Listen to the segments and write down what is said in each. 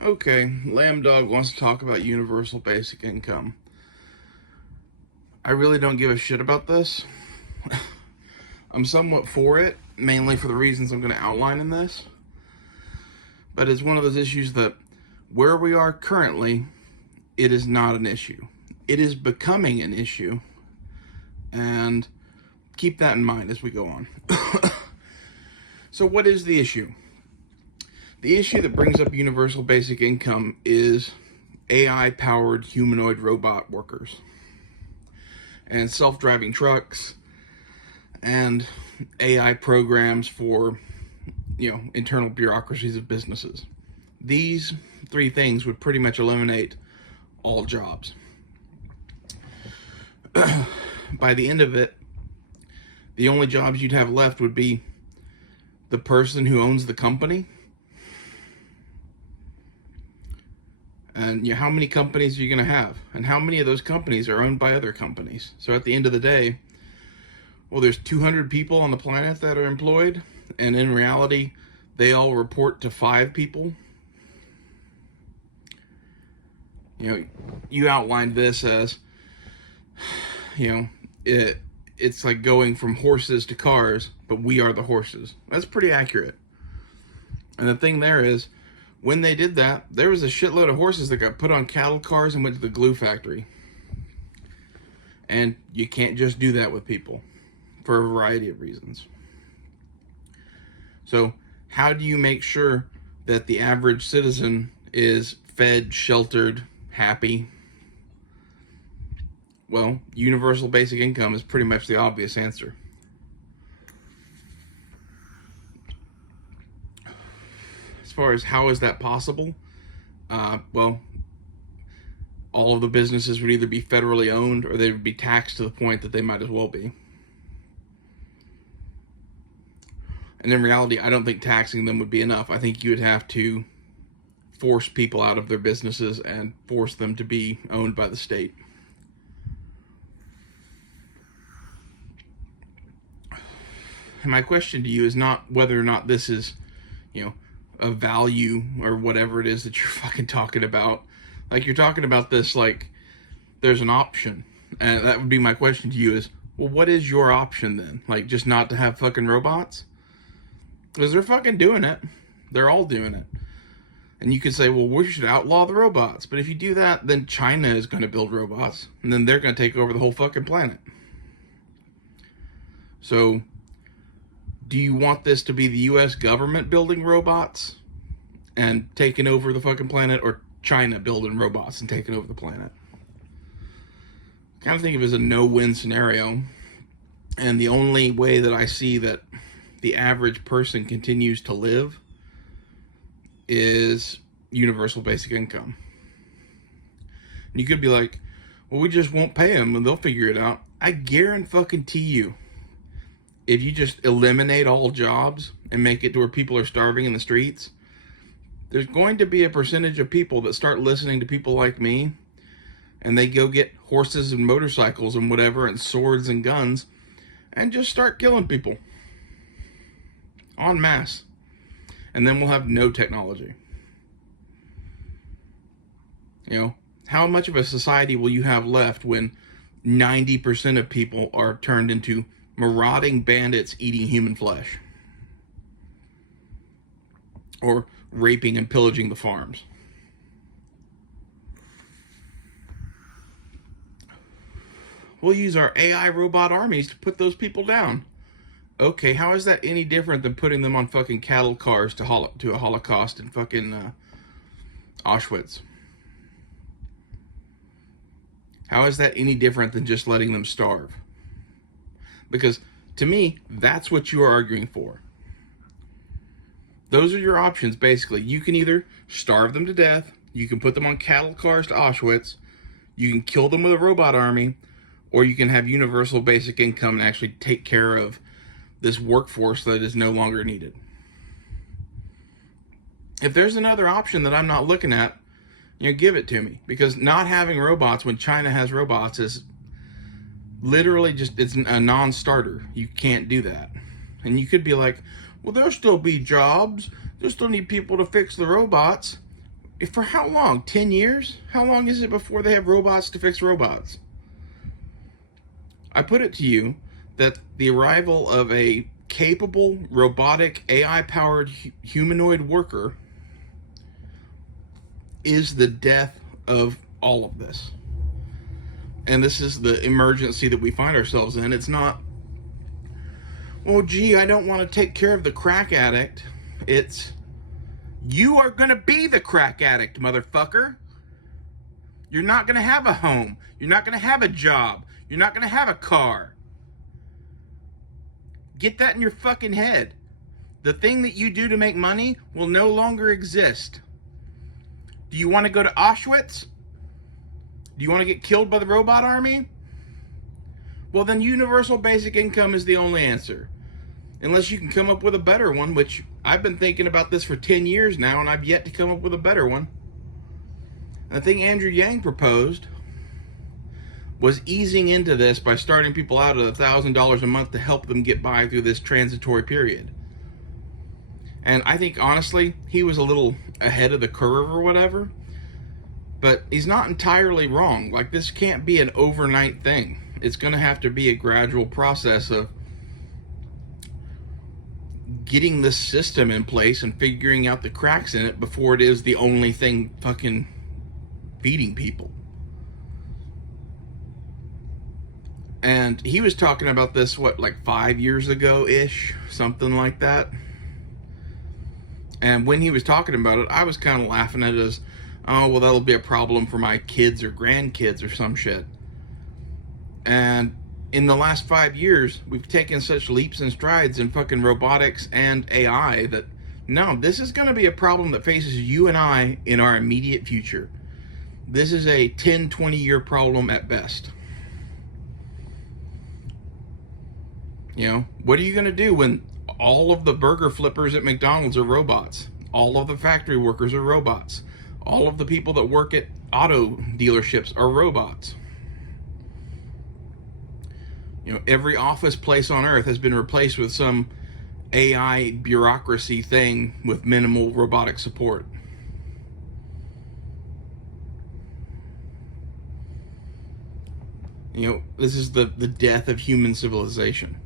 Okay, Lambdog wants to talk about universal basic income. I really don't give a shit about this. I'm somewhat for it, mainly for the reasons I'm going to outline in this. But it's one of those issues that where we are currently, it is not an issue. It is becoming an issue, and keep that in mind as we go on. So what is the issue? The issue that brings up universal basic income is AI-powered humanoid robot workers and self-driving trucks and AI programs for, internal bureaucracies of businesses. These three things would pretty much eliminate all jobs. By the end of it, the only jobs you'd have left would be the person who owns the company. And how many companies are you going to have? And how many of those companies are owned by other companies? So at the end of the day, well, there's 200 people on the planet that are employed, and in reality, they all report to 5 people. You outlined this as, it's like going from horses to cars, but we are the horses. That's pretty accurate. And the thing there is, when they did that, there was a shitload of horses that got put on cattle cars and went to the glue factory. And you can't just do that with people for a variety of reasons. So how do you make sure that the average citizen is fed, sheltered, happy? Well, universal basic income is pretty much the obvious answer. As far as how is that possible, well, all of the businesses would either be federally owned or they would be taxed to the point that they might as well be. And in reality, I don't think taxing them would be enough. I think you would have to force people out of their businesses and force them to be owned by the state. And my question to you is not whether or not this is, a value or whatever it is that you're fucking talking about. Like, you're talking about this like there's an option. And that would be my question to you is, well, what is your option then? Like, just not to have fucking robots? Because they're fucking doing it. They're all doing it. And you could say, well, we should outlaw the robots. But if you do that, then China is going to build robots. And then they're going to take over the whole fucking planet. So do you want this to be the U.S. government building robots and taking over the fucking planet, or China building robots and taking over the planet? I kind of think of it as a no-win scenario. And the only way that I see that the average person continues to live is universal basic income. And you could be like, well, we just won't pay them and they'll figure it out. I guarantee you, if you just eliminate all jobs and make it to where people are starving in the streets, there's going to be a percentage of people that start listening to people like me, and they go get horses and motorcycles and whatever and swords and guns and just start killing people en masse. And then we'll have no technology. How much of a society will you have left when 90% of people are turned into marauding bandits eating human flesh, or raping and pillaging the farms? We'll use our AI robot armies to put those people down. Okay, how is that any different than putting them on fucking cattle cars to a Holocaust in fucking Auschwitz? How is that any different than just letting them starve? Because to me, that's what you are arguing for. Those are your options, basically. You can either starve them to death, you can put them on cattle cars to Auschwitz, you can kill them with a robot army, or you can have universal basic income and actually take care of this workforce that is no longer needed. If there's another option that I'm not looking at, give it to me. Because not having robots when China has robots is literally it's a non-starter. You can't do that. And you could be like, well, there'll still be jobs. They'll still need people to fix the robots. For how long? 10 years? How long is it before they have robots to fix robots? I put it to you that the arrival of a capable, robotic, AI-powered humanoid worker is the death of all of this. And this is the emergency that we find ourselves in. It's not, well, gee, I don't want to take care of the crack addict. It's, you are going to be the crack addict, motherfucker. You're not going to have a home. You're not going to have a job. You're not going to have a car. Get that in your fucking head. The thing that you do to make money will no longer exist. Do you want to go to Auschwitz? Do you want to get killed by the robot army? Well, then universal basic income is the only answer. Unless you can come up with a better one, which I've been thinking about this for 10 years now, and I've yet to come up with a better one. And the thing Andrew Yang proposed was easing into this by starting people out at $1,000 a month to help them get by through this transitory period. And I think, honestly, he was a little ahead of the curve or whatever. But he's not entirely wrong. Like, this can't be an overnight thing. It's going to have to be a gradual process of getting this system in place and figuring out the cracks in it before it is the only thing fucking feeding people. And he was talking about this, what, like 5 years ago-ish? Something like that. And when he was talking about it, I was kind of laughing at it as, oh, well, that'll be a problem for my kids or grandkids or some shit. And in the last 5 years, we've taken such leaps and strides in fucking robotics and AI that, no, this is going to be a problem that faces you and I in our immediate future. This is a 10, 20-year problem at best. You know, what are you going to do when all of the burger flippers at McDonald's are robots? All of the factory workers are robots. All of the people that work at auto dealerships are robots. You know, every office place on earth has been replaced with some AI bureaucracy thing with minimal robotic support. You know, this is the death of human civilization.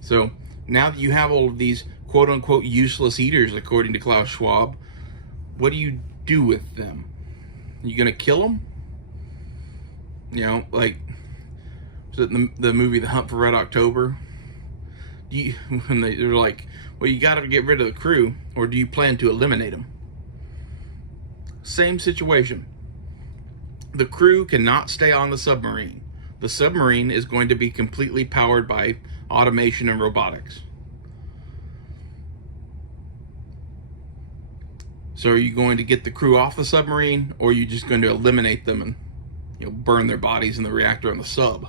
So now that you have all of these quote-unquote useless eaters, according to Klaus Schwab, what do you do with them? Are you going to kill them? You know, like, was it the movie The Hunt for Red October? When they're like, well, you got to get rid of the crew, or do you plan to eliminate them? Same situation. The crew cannot stay on the submarine. The submarine is going to be completely powered by automation and robotics. So are you going to get the crew off the submarine, or are you just going to eliminate them and, you know, burn their bodies in the reactor on the sub?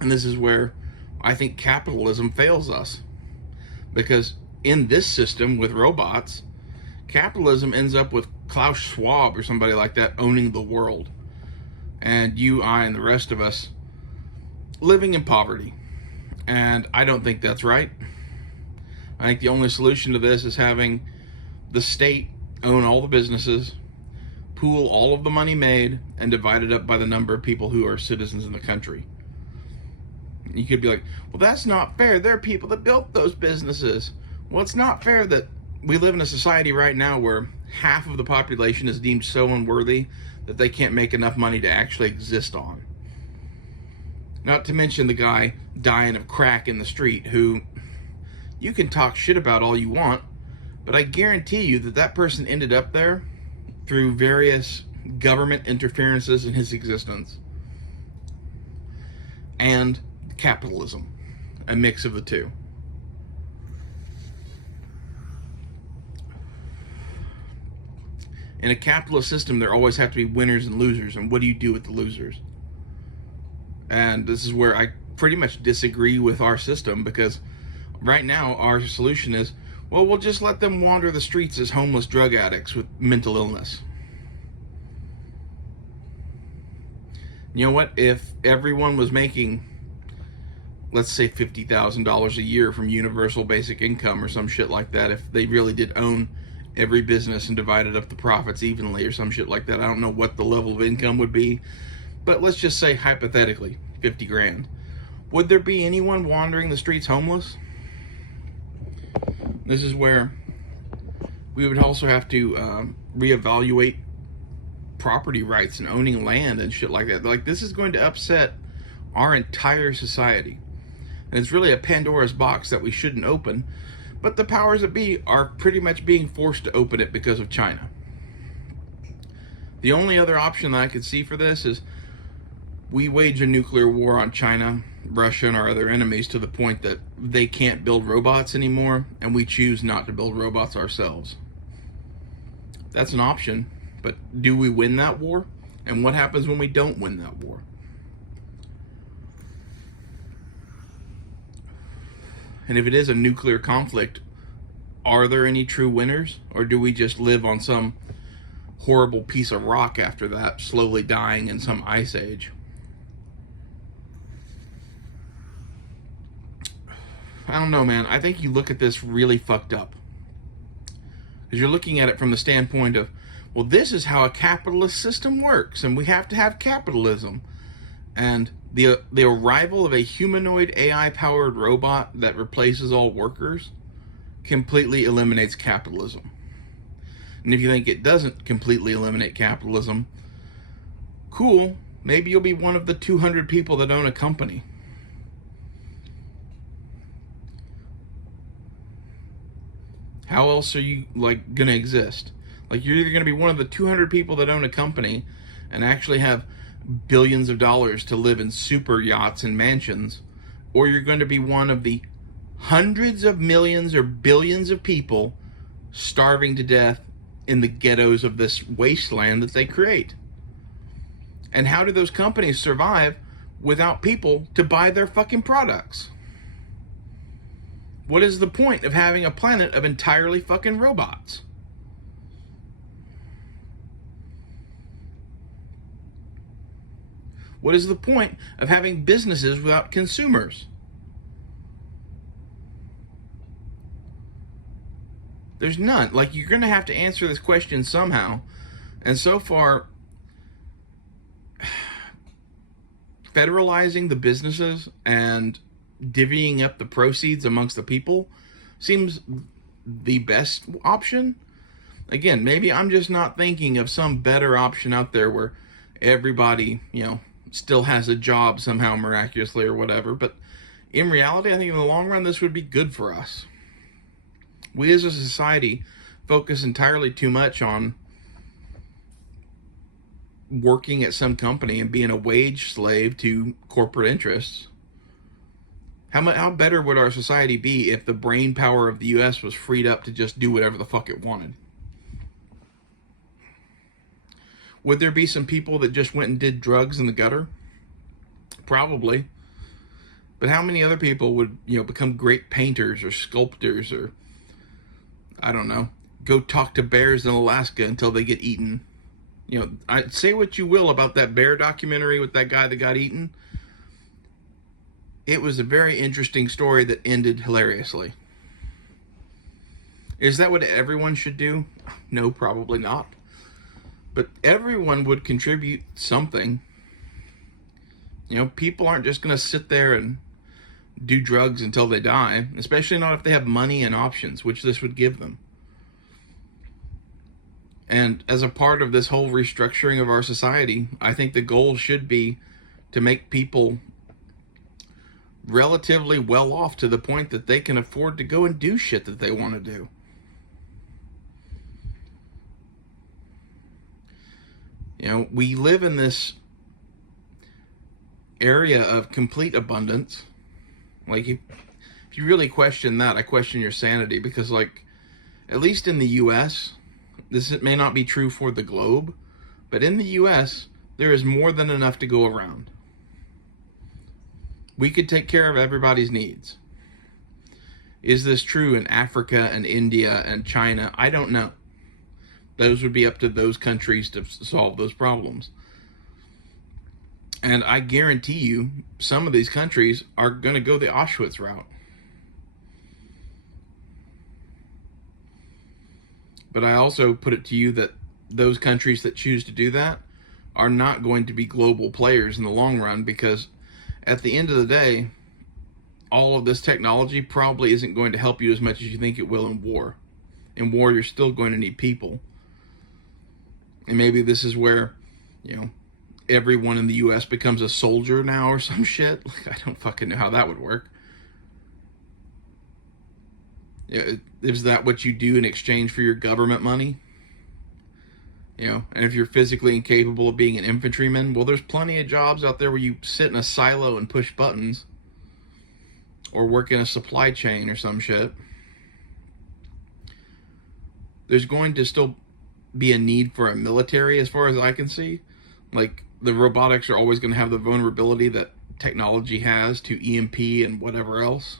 And this is where I think capitalism fails us. Because in this system with robots, capitalism ends up with Klaus Schwab or somebody like that owning the world. And you, I, and the rest of us living in poverty. And I don't think that's right. I think the only solution to this is having the state own all the businesses, pool all of the money made, and divide it up by the number of people who are citizens in the country. You could be like, well, that's not fair. There are people that built those businesses. Well, it's not fair that we live in a society right now where half of the population is deemed so unworthy that they can't make enough money to actually exist on. Not to mention the guy dying of crack in the street, who you can talk shit about all you want, but I guarantee you that that person ended up there through various government interferences in his existence. And capitalism, a mix of the two. In a capitalist system, there always have to be winners and losers, and what do you do with the losers? And this is where I pretty much disagree with our system, because right now our solution is, well, we'll just let them wander the streets as homeless drug addicts with mental illness. You know what? If everyone was making let's say $50,000 a year from universal basic income or some shit like that, if they really did own every business and divided up the profits evenly or some shit like that. I don't know what the level of income would be, but let's just say hypothetically 50 grand. Would there be anyone wandering the streets homeless? This is where we would also have to reevaluate property rights and owning land and shit like that. Like, this is going to upset our entire society. And it's really a Pandora's box that we shouldn't open, but the powers that be are pretty much being forced to open it because of China. The only other option that I could see for this is we wage a nuclear war on China, Russia, and our other enemies to the point that they can't build robots anymore, and we choose not to build robots ourselves. That's an option, but do we win that war? And what happens when we don't win that war? And if it is a nuclear conflict, are there any true winners? Or do we just live on some horrible piece of rock after that, slowly dying in some ice age? I don't know, man. I think you look at this really fucked up. Because you're looking at it from the standpoint of, well, this is how a capitalist system works, and we have to have capitalism. And the arrival of a humanoid AI-powered robot that replaces all workers completely eliminates capitalism. And if you think it doesn't completely eliminate capitalism, cool, maybe you'll be one of the 200 people that own a company. How else are you, like, gonna exist? Like, you're either gonna be one of the 200 people that own a company and actually have billions of dollars to live in super yachts and mansions, or you're going to be one of the hundreds of millions or billions of people starving to death in the ghettos of this wasteland that they create. And how do those companies survive without people to buy their fucking products? What is the point of having a planet of entirely fucking robots? What is the point of having businesses without consumers? There's none. Like, you're going to have to answer this question somehow. And so far, federalizing the businesses and divvying up the proceeds amongst the people seems the best option. Again, maybe I'm just not thinking of some better option out there where everybody, still has a job somehow miraculously or whatever. But in reality, I think in the long run, this would be good for us. We as a society focus entirely too much on working at some company and being a wage slave to corporate interests. How better would our society be if the brain power of the U.S. was freed up to just do whatever the fuck it wanted? Would there be some people that just went and did drugs in the gutter? Probably. But how many other people would, become great painters or sculptors or, I don't know, go talk to bears in Alaska until they get eaten? Say what you will about that bear documentary with that guy that got eaten. It was a very interesting story that ended hilariously. Is that what everyone should do? No, probably not. But everyone would contribute something. People aren't just going to sit there and do drugs until they die, especially not if they have money and options, which this would give them. And as a part of this whole restructuring of our society, I think the goal should be to make people relatively well off to the point that they can afford to go and do shit that they want to do. We live in this area of complete abundance. Like, if you really question that, I question your sanity, because, like, at least in the U.S., this may not be true for the globe, but in the U.S., there is more than enough to go around. We could take care of everybody's needs. Is this true in Africa and India and China? I don't know. Those would be up to those countries to solve those problems. And I guarantee you, some of these countries are going to go the Auschwitz route. But I also put it to you that those countries that choose to do that are not going to be global players in the long run, because at the end of the day, all of this technology probably isn't going to help you as much as you think it will in war. In war, you're still going to need people. And maybe this is where, everyone in the U.S. becomes a soldier now or some shit. Like, I don't fucking know how that would work. Is that what you do in exchange for your government money? And if you're physically incapable of being an infantryman, well, there's plenty of jobs out there where you sit in a silo and push buttons, or work in a supply chain or some shit. There's going to still be a need for a military, as far as I can see. Like, the robotics are always going to have the vulnerability that technology has to EMP and whatever else.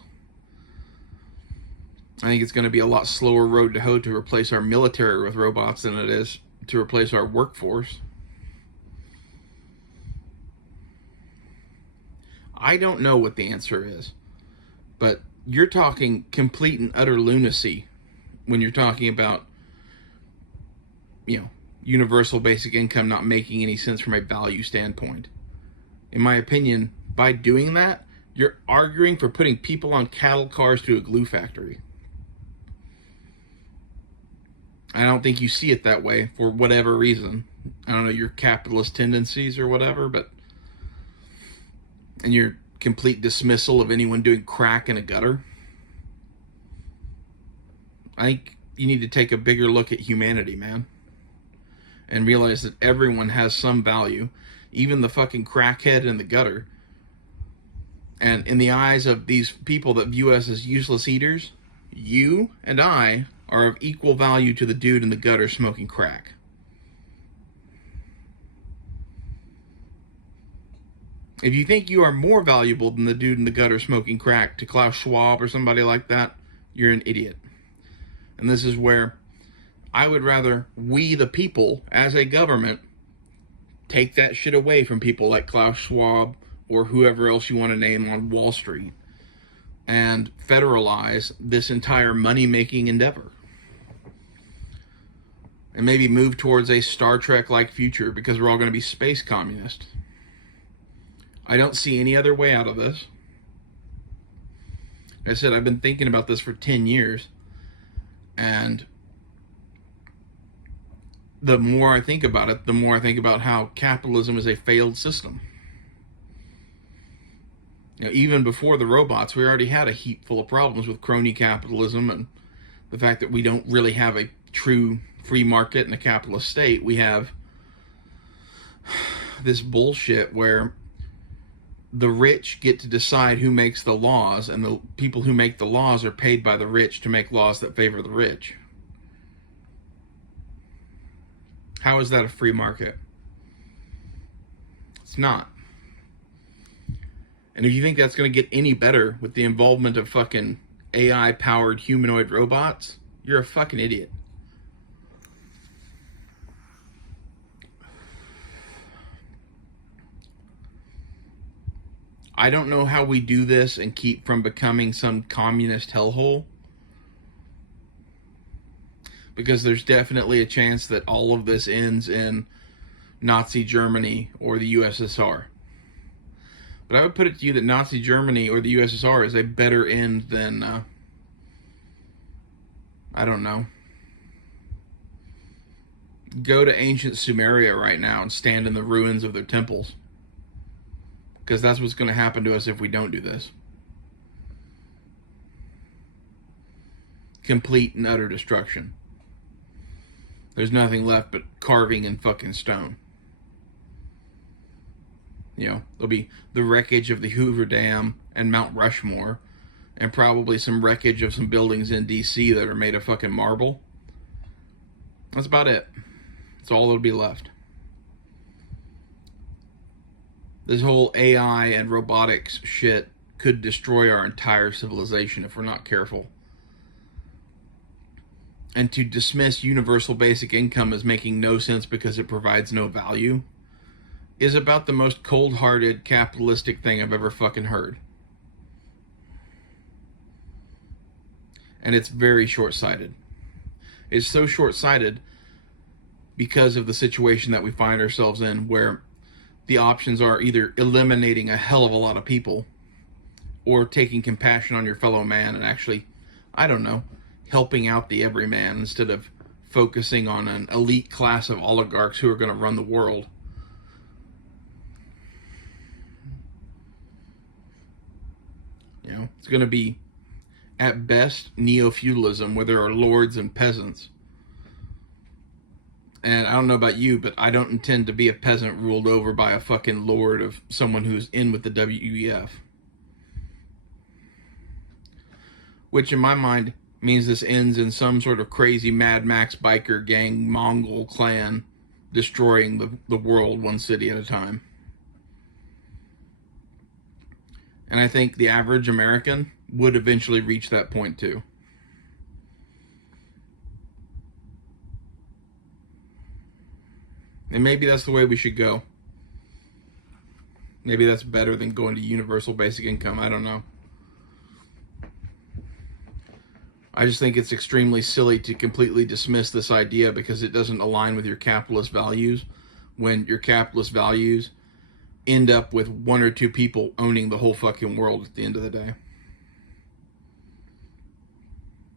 I think it's going to be a lot slower road to hoe to replace our military with robots than it is to replace our workforce. I don't know what the answer is, but you're talking complete and utter lunacy when you're talking about, universal basic income not making any sense from a value standpoint. In my opinion, by doing that, you're arguing for putting people on cattle cars to a glue factory. I don't think you see it that way for whatever reason. I don't know, your capitalist tendencies or whatever, and your complete dismissal of anyone doing crack in a gutter. I think you need to take a bigger look at humanity, man, and realize that everyone has some value, even the fucking crackhead in the gutter. And in the eyes of these people that view us as useless eaters, you and I are of equal value to the dude in the gutter smoking crack. If you think you are more valuable than the dude in the gutter smoking crack to Klaus Schwab or somebody like that, you're an idiot. And this is where I would rather we, the people, as a government, take that shit away from people like Klaus Schwab or whoever else you want to name on Wall Street, and federalize this entire money-making endeavor. And maybe move towards a Star Trek-like future, because we're all going to be space communists. I don't see any other way out of this. Like I said, I've been thinking about this for 10 years. And the more I think about it, the more I think about how capitalism is a failed system. Even before the robots, we already had a heap full of problems with crony capitalism and the fact that we don't really have a true free market in a capitalist state. We have this bullshit where the rich get to decide who makes the laws, and the people who make the laws are paid by the rich to make laws that favor the rich. How is that a free market? It's not. And if you think that's going to get any better with the involvement of fucking AI-powered humanoid robots, you're a fucking idiot. I don't know how we do this and keep from becoming some communist hellhole, because there's definitely a chance that all of this ends in Nazi Germany or the USSR. But I would put it to you that Nazi Germany or the USSR is a better end than, I don't know. Go to ancient Sumeria right now and stand in the ruins of their temples. Because that's what's going to happen to us if we don't do this. Complete and utter destruction. There's nothing left but carving and fucking stone. There'll be the wreckage of the Hoover Dam and Mount Rushmore, and probably some wreckage of some buildings in DC that are made of fucking marble. That's about it. That's all that'll be left. This whole AI and robotics shit could destroy our entire civilization if we're not careful. And to dismiss universal basic income as making no sense because it provides no value is about the most cold-hearted, capitalistic thing I've ever fucking heard. And it's very short-sighted. It's so short-sighted because of the situation that we find ourselves in, where the options are either eliminating a hell of a lot of people or taking compassion on your fellow man and actually, I don't know, helping out the everyman instead of focusing on an elite class of oligarchs who are going to run the world. You know, it's going to be, at best, neo-feudalism, where there are lords and peasants. And I don't know about you, but I don't intend to be a peasant ruled over by a fucking lord of someone who's in with the WEF. Which, in my mind, means this ends in some sort of crazy Mad Max biker gang Mongol clan destroying the world one city at a time. And I think the average American would eventually reach that point too. And maybe that's the way we should go. Maybe that's better than going to universal basic income. I don't know. I just think it's extremely silly to completely dismiss this idea because it doesn't align with your capitalist values, when your capitalist values end up with one or two people owning the whole fucking world at the end of the day.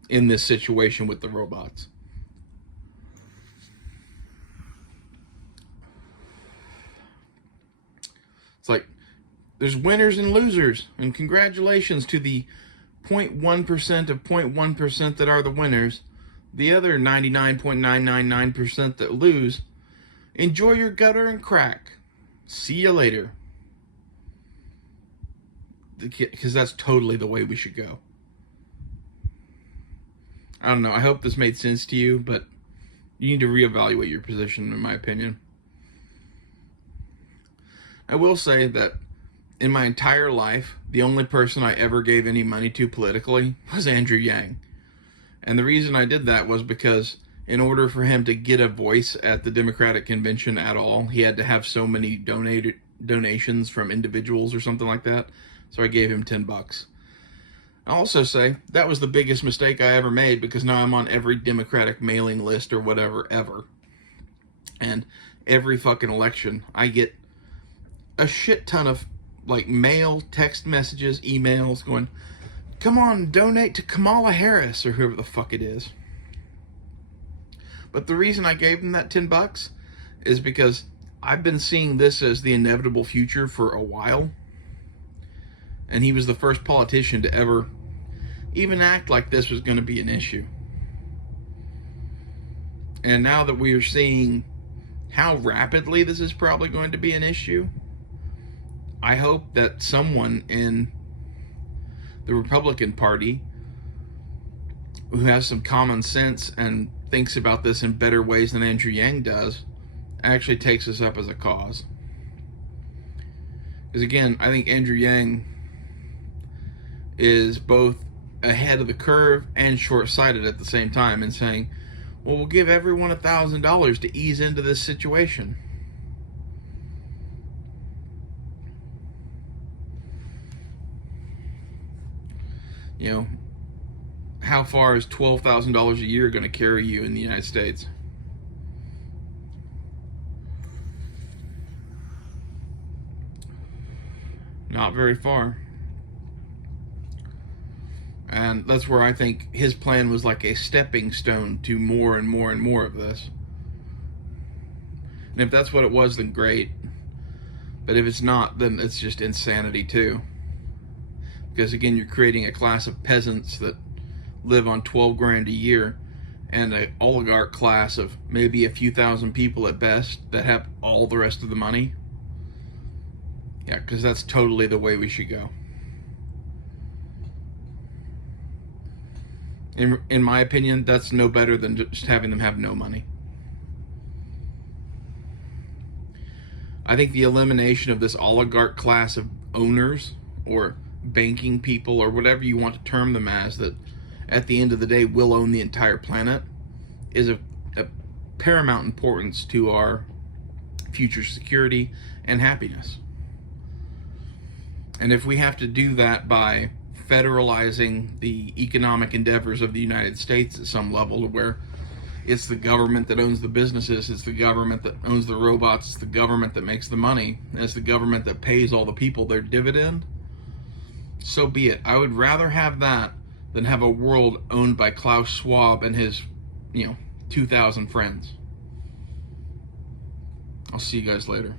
In this situation with the robots. It's like, there's winners and losers, and congratulations to the 0.1% of 0.1% that are the winners. The other 99.999% that lose, enjoy your gutter and crack. See you later. Because that's totally the way we should go. I don't know, I hope this made sense to you, but you need to reevaluate your position, in my opinion. I will say that in my entire life, the only person I ever gave any money to politically was Andrew Yang. And the reason I did that was because in order for him to get a voice at the Democratic convention at all, he had to have so many donations from individuals or something like that. So I gave him $10. I'll also say that was the biggest mistake I ever made, because now I'm on every Democratic mailing list or whatever ever. And every fucking election, I get a shit ton of like mail, text messages, emails going, come on, donate to Kamala Harris or whoever the fuck it is. But the reason I gave him that $10 is because I've been seeing this as the inevitable future for a while. And he was the first politician to ever even act like this was going to be an issue. And now that we are seeing how rapidly this is probably going to be an issue, I hope that someone in the Republican Party who has some common sense and thinks about this in better ways than Andrew Yang does actually takes this up as a cause. Because again, I think Andrew Yang is both ahead of the curve and short-sighted at the same time, in saying, well, we'll give everyone $1,000 to ease into this situation. You know, how far is $12,000 a year going to carry you in the United States? Not very far. And that's where I think his plan was like a stepping stone to more and more and more of this. And if that's what it was, then great. But if it's not, then it's just insanity too. Because again, you're creating a class of peasants that live on 12 grand a year, and an oligarch class of maybe a few thousand people at best that have all the rest of the money. Yeah, because that's totally the way we should go. In my opinion, that's no better than just having them have no money. I think the elimination of this oligarch class of owners, or banking people, or whatever you want to term them as, that at the end of the day will own the entire planet, is of paramount importance to our future security and happiness. And if we have to do that by federalizing the economic endeavors of the United States at some level, to where it's the government that owns the businesses, it's the government that owns the robots, it's the government that makes the money, and it's the government that pays all the people their dividend, so be it. I would rather have that than have a world owned by Klaus Schwab and his, 2,000 friends. I'll see you guys later.